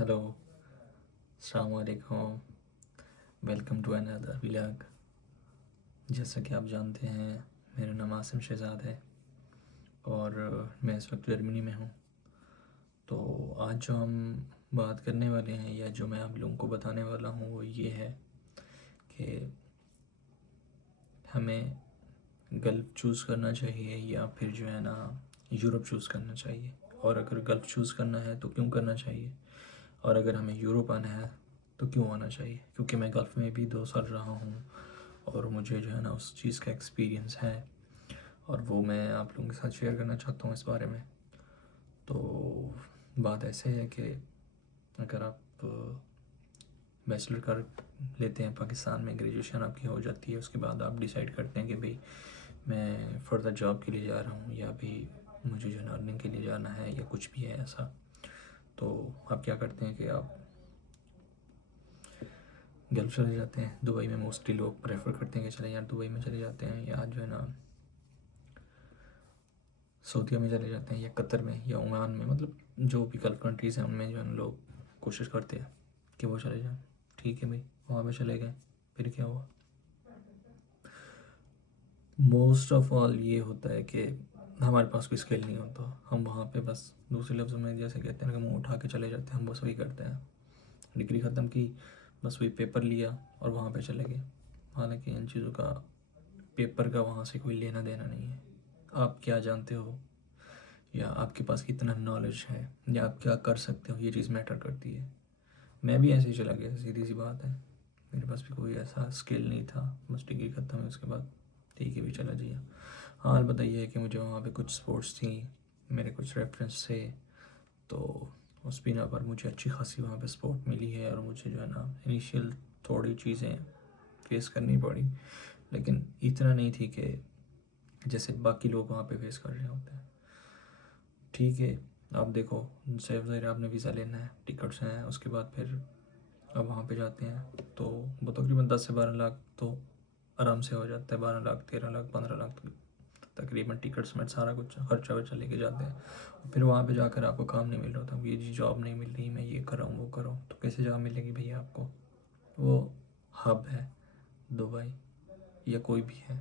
Hello, अस्सलाम वालेकुम। Welcome to another vlog. जैसा कि आप जानते हैं, मेरा नाम आसिम शहज़ाद है और मैं इस वक्त जर्मनी में हूँ। तो आज जो हम बात करने वाले हैं या जो मैं आप लोगों को बताने वाला हूँ वो ये है कि हमें गल्फ़ चूज़ करना चाहिए या फिर जो है ना यूरोप चूज़ करना चाहिए। और अगर गल्फ़ चूज़ करना है तो क्यों करना चाहिए, और अगर हमें यूरोप आना है तो क्यों आना चाहिए। क्योंकि मैं गल्फ़ में भी 2 साल रहा हूँ और मुझे जो है ना उस चीज़ का एक्सपीरियंस है और वो मैं आप लोगों के साथ शेयर करना चाहता हूँ इस बारे में। तो बात ऐसे है कि अगर आप बैचलर कर लेते हैं पाकिस्तान में, ग्रेजुएशन आपकी हो जाती है, उसके बाद आप डिसाइड करते हैं कि भाई मैं फर्दर जॉब के लिए जा रहा हूँ या भी मुझे जो है अर्निंग के लिए जाना है या कुछ भी है ऐसा। तो आप क्या करते हैं कि आप गल्फ़ चले जाते हैं। दुबई में मोस्टली लोग प्रेफर करते हैं कि चले यार दुबई में चले जाते हैं, या जो है ना सऊदीया में चले जाते हैं या कतर में या ओमान में, मतलब जो भी गल्फ़ कंट्रीज़ हैं उनमें जो है लोग कोशिश करते हैं कि वो चले जाएं। ठीक है भाई, वहाँ पे चले गए, फिर क्या हुआ? मोस्ट ऑफ ऑल ये होता है कि हमारे पास कोई स्किल नहीं होता। हम वहाँ पे बस दूसरे लफ्ज़ों में जैसे कहते हैं कि मुँह उठा के चले जाते हैं, हम बस वही करते हैं। डिग्री ख़त्म की, बस वही पेपर लिया और वहाँ पे चले गए। हालांकि इन चीज़ों का, पेपर का वहाँ से कोई लेना देना नहीं है। आप क्या जानते हो या आपके पास कितना नॉलेज है या आप क्या कर सकते हो, ये चीज़ मैटर करती है। मैं भी ऐसे ही चला गया, सीधी सी बात है। मेरे पास भी कोई ऐसा स्किल नहीं था, बस डिग्री ख़त्म है उसके बाद ठीक है भी चला जाइए। हाँ, अलबत्ता ये है कि मुझे वहाँ पे कुछ स्पोर्ट्स थी, मेरे कुछ रेफरेंस थे, तो उस बिना पर मुझे अच्छी खासी वहाँ पे सपोर्ट मिली है और मुझे जो है ना इनिशियल थोड़ी चीज़ें फेस करनी पड़ी, लेकिन इतना नहीं थी कि जैसे बाकी लोग वहाँ पे फेस कर रहे होते हैं। ठीक है, आप देखो, सेफ ज़ाहिर आपने वीज़ा लेना है, टिकट्स हैं, उसके बाद फिर अब वहाँ पे जाते हैं तो वो तकरीबन 10 से 12 लाख तो आराम से हो जाता है। 12 लाख, 13 लाख, 15 लाख तकरीबन टिकट्स में सारा कुछ खर्चा वर्चा लेके जाते हैं। फिर वहाँ पे जाकर आपको काम नहीं मिल रहा था, ये जी जॉब नहीं मिल रही, मैं ये कर रहा हूँ वो कर रहा हूँ, तो कैसे जॉब मिलेगी भैया आपको? वो हब है दुबई या कोई भी है,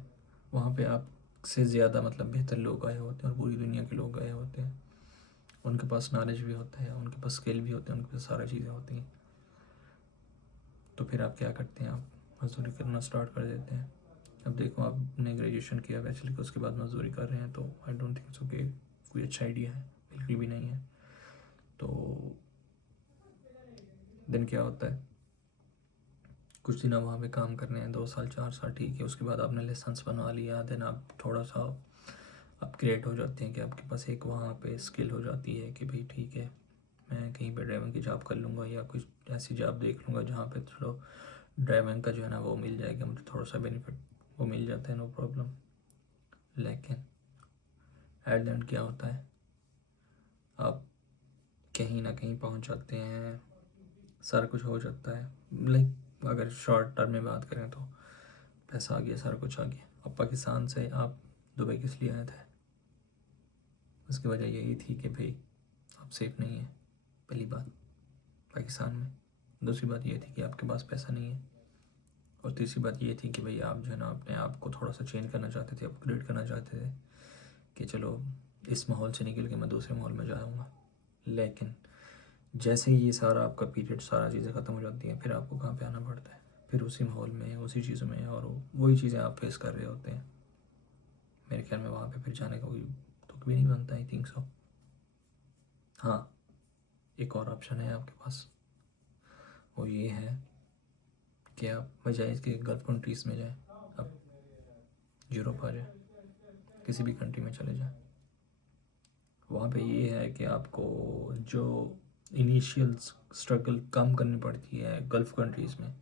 वहाँ पे आपसे ज़्यादा मतलब बेहतर लोग आए होते हैं और पूरी दुनिया के लोग आए होते हैं। उनके पास नॉलेज भी होता है, उनके पास स्किल भी होते हैं, उनके पास सारी चीज़ें होती हैं। तो फिर आप क्या करते हैं, आप मजदूरी करना स्टार्ट कर देते हैं। अब देखो, आपने ग्रेजुएशन किया बैचलर का, उसके बाद मजदूरी कर रहे हैं, तो आई डोंट थिंक सो कि कोई अच्छा आइडिया है, बिल्कुल भी नहीं है। तो दिन क्या होता है, कुछ दिन आप वहाँ पे काम कर रहे हैं, 2 साल 4 साल, ठीक है, उसके बाद आपने लाइसेंस बनवा लिया, देन आप थोड़ा सा अपग्रेड हो जाते हैं कि आपके पास एक वहाँ पे स्किल हो जाती है कि भाई ठीक है, मैं कहीं पे ड्राइविंग की जॉब कर लूँगा या कुछ ऐसी जॉब देख लूँगा जहाँ पे चलो ड्राइविंग का जो है ना वो मिल जाएगा, मुझे थोड़ा सा बेनिफिट वो मिल जाता है, नो प्रॉब्लम। लेकिन एट द एंड क्या होता है, आप कहीं ना कहीं पहुँच जाते हैं, सारा कुछ हो जाता है। लाइक अगर शॉर्ट टर्म में बात करें तो पैसा आ गया, सारा कुछ आ गया। अब पाकिस्तान से आप दुबई किस लिए आए थे? उसकी वजह यही थी कि भाई आप सेफ नहीं है, पहली बात पाकिस्तान में। दूसरी बात ये थी कि आपके पास पैसा नहीं है, और तीसरी बात ये थी कि भाई आप जो है ना अपने आप को थोड़ा सा चेंज करना चाहते थे, अपग्रेड करना चाहते थे कि चलो इस माहौल से निकल के मैं दूसरे माहौल में जाऊँगा। लेकिन जैसे ही ये सारा आपका पीरियड, सारा चीज़ें ख़त्म हो जाती हैं, फिर आपको कहाँ पे आना पड़ता है, फिर उसी माहौल में, उसी चीज़ों में, और वही चीज़ें आप फेस कर रहे होते हैं। मेरे ख्याल में वहाँ पे फिर जाने का कोई तुक भी नहीं बनता, आई थिंक सो। हाँ, एक और ऑप्शन है आपके पास, वो ये है कि आप बजाय इसके गल्फ़ कंट्रीज़ में जाएं, आप यूरोप आ जाए, किसी भी कंट्री में चले जाएं। वहाँ पे ये है कि आपको जो इनिशियल स्ट्रगल कम करनी पड़ती है गल्फ़ कंट्रीज़ में,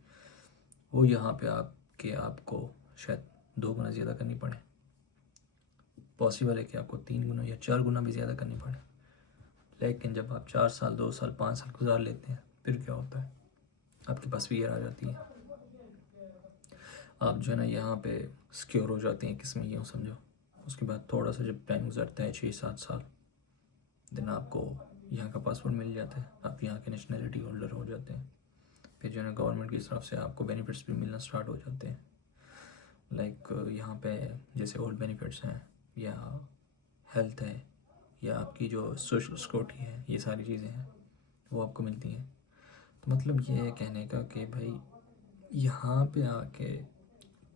वो यहाँ पे आपको शायद 2 गुना ज़्यादा करनी पड़े। पॉसिबल है कि आपको 3 गुना या 4 गुना भी ज़्यादा करनी पड़े। लेकिन जब आप 4 साल, 2 साल, 5 साल गुजार लेते हैं, फिर क्या होता है, आपके पास वीयर आ जाती है। आप जो है ना यहाँ पे सिक्योर हो जाते हैं, किस्में यूँ समझो। उसके बाद थोड़ा सा जब टाइम गुजरता है, 6-7 साल, देन आपको یہاں کا پاسپورٹ مل جاتا ہے، آپ یہاں کے نیشنلٹی ہولڈر ہو جاتے ہیں. پھر جو ہے نا گورنمنٹ کی طرف سے آپ کو بینیفٹس بھی ملنا اسٹارٹ ہو جاتے ہیں. لائک یہاں پہ جیسے اولڈ بینیفٹس ہیں یا ہیلتھ ہے یا آپ کی جو سوشل سیکورٹی ہے، یہ ساری چیزیں ہیں وہ آپ کو ملتی ہیں. تو مطلب یہ ہے کہنے کا کہ بھائی یہاں پہ آ کے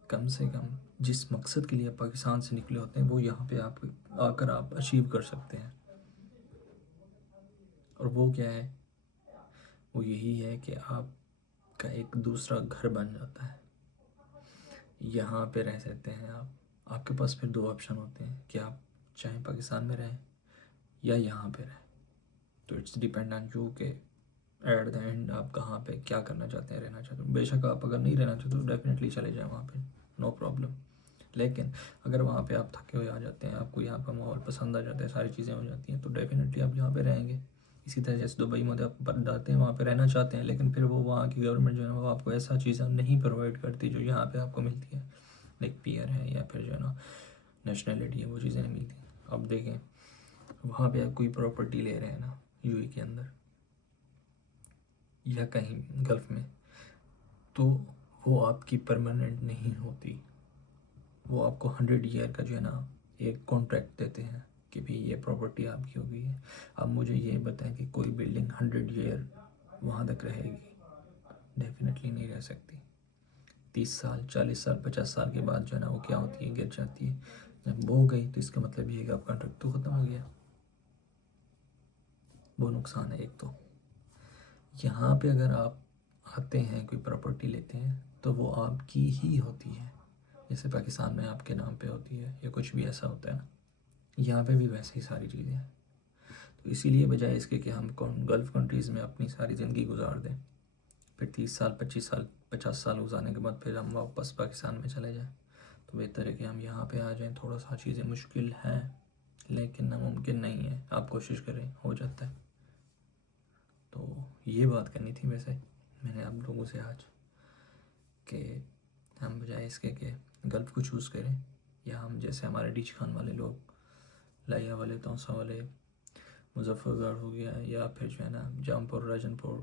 کم سے کم جس مقصد کے لیے آپ پاکستان سے نکلے ہوتے ہیں وہ یہاں پہ آپ آ کر آپ اچیو کر سکتے ہیں. اور وہ کیا ہے؟ وہ یہی ہے کہ آپ کا ایک دوسرا گھر بن جاتا ہے. یہاں پہ رہ سکتے ہیں آپ کے پاس پھر 2 آپشن ہوتے ہیں کہ آپ چاہیں پاکستان میں رہیں یا یہاں پہ رہیں. تو اٹس ڈیپینڈ آن یو کہ ایٹ دا اینڈ آپ کہاں پہ کیا کرنا چاہتے ہیں، رہنا چاہتے ہیں. بے شک آپ اگر نہیں رہنا چاہتے تو ڈیفینیٹلی چلے جائیں وہاں پہ، نو پرابلم. لیکن اگر وہاں پہ آپ تھکے ہوئے آ جاتے ہیں، آپ کو یہاں کا ماحول پسند آ جاتا ہے، ساری چیزیں ہو جاتی ہیں، تو ڈیفینیٹلی آپ یہاں پہ رہیں گے. اسی طرح جیسے دبئی میں آپ جاتے ہیں وہاں پہ رہنا چاہتے ہیں، لیکن پھر وہ وہاں کی گورنمنٹ جو ہے وہ آپ کو ایسا چیزیں نہیں پرووائڈ کرتی جو یہاں پہ آپ کو ملتی ہے. لائک پی آر ہے یا پھر جو ہے نا نیشنلٹی ہے، وہ چیزیں نہیں ملتی. اب دیکھیں وہاں پہ آپ کوئی پراپرٹی لے رہے ہیں نا یو اے کے اندر یا کہیں گلف میں، تو وہ آپ کی پرماننٹ نہیں ہوتی. وہ آپ کو 100 ایئر کا جو ہے نا ایک کانٹریکٹ دیتے ہیں کہ بھی یہ پراپرٹی آپ کی ہو گئی ہے. اب مجھے یہ بتائیں کہ کوئی بلڈنگ 100 ایئر وہاں تک رہے گی؟ ڈیفینیٹلی نہیں رہ سکتی. 30 سال 40 سال 50 سال کے بعد جو ہے نا وہ کیا ہوتی ہے، گر جاتی ہے. جب وہ گئی تو اس کا مطلب یہ ہے کہ آپ کا کانٹریکٹ تو ختم ہو گیا. وہ نقصان ہے ایک. تو یہاں پہ اگر آپ آتے ہیں کوئی پراپرٹی لیتے ہیں تو وہ آپ کی ہی ہوتی ہے، جیسے پاکستان میں آپ کے نام پہ ہوتی ہے یا کچھ بھی ایسا ہوتا ہے نا، یہاں پہ بھی ویسے ہی ساری چیزیں ہیں. تو اسی لیے بجائے اس کے کہ ہم گلف کنٹریز میں اپنی ساری زندگی گزار دیں، پھر 30 سال 25 سال 50 سال گزارنے کے بعد پھر ہم واپس پاکستان میں چلے جائیں، تو بہتر ہے کہ ہم یہاں پہ آ جائیں. تھوڑا سا چیزیں مشکل ہیں لیکن ناممکن نہیں ہے، آپ کوشش کریں ہو جاتا ہے. تو یہ بات کرنی تھی ویسے میں نے آپ لوگوں سے آج، کہ ہم بجائے اس کے کہ گلف کو چوز کریں، یا ہم جیسے ہمارے ڈیچ خان والے لوگ، لائیا والے، توسا والے، مظفر گڑھ ہو گیا، یا پھر جو ہے نا جام پور، راجن پور،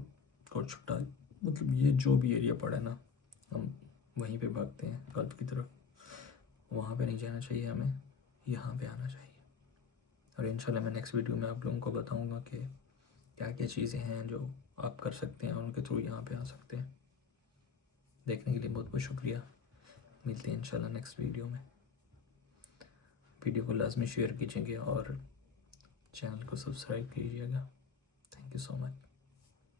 کوٹ چھٹا، مطلب یہ جو بھی ایریا پڑا ہے نا ہم وہیں پہ بھاگتے ہیں گلف کی طرف. وہاں پہ نہیں جانا چاہیے، ہمیں یہاں پہ آنا چاہیے. اور انشاءاللہ میں نیکسٹ ویڈیو میں آپ لوگوں کو بتاؤں گا کہ کیا کیا چیزیں ہیں جو آپ کر سکتے ہیں اور ان کے تھرو یہاں پہ آ سکتے ہیں. دیکھنے کے لیے بہت بہت شکریہ. ملتے ہیں انشاءاللہ نیکسٹ ویڈیو میں. ویڈیو کو لازمی شیئر کیجیے گا اور چینل کو سبسکرائب کیجیے گا. Thank you so much.